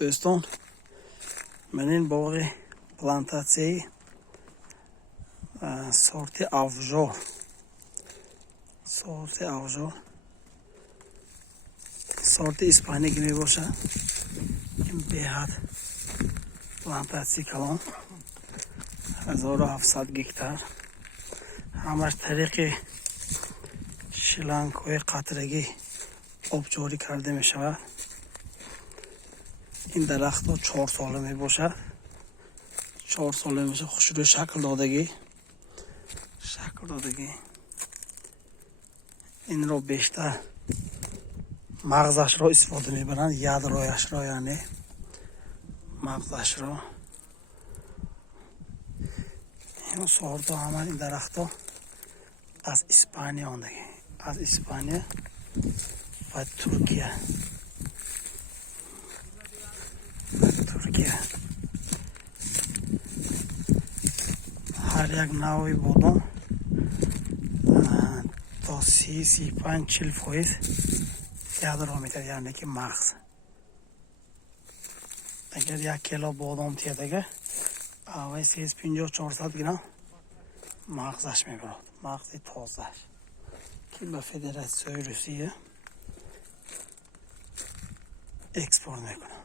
دوستان من این باغ پلانتاسی سورت افجار سورت اسپانیک می باشد. این بهاد پلانتاسی کلان 1700 گکتار همش طریق شلنگ‌های قطرگی آبجاری کرده می شود. این درخت ها 4 ساله می باشد. 4 ساله می باشد. شروع شکل دادگی این رو بیشتر مغزش را استفاده می برند، ید رایش را، یعنی مغزش را. این سورت ها همه این درخت ها از اسپانیا آمدگی، از اسپانیا و ترکیه. هر یک نوعی بادام تا 30-35-40% ید را میتر، یعنی که مغز. اگر 1 کیلو بادام تیدگه اوی 350-400 گرم مغزش میبرد، مغز تازه که به فدراسیون روسیه اکسپورت میکنه.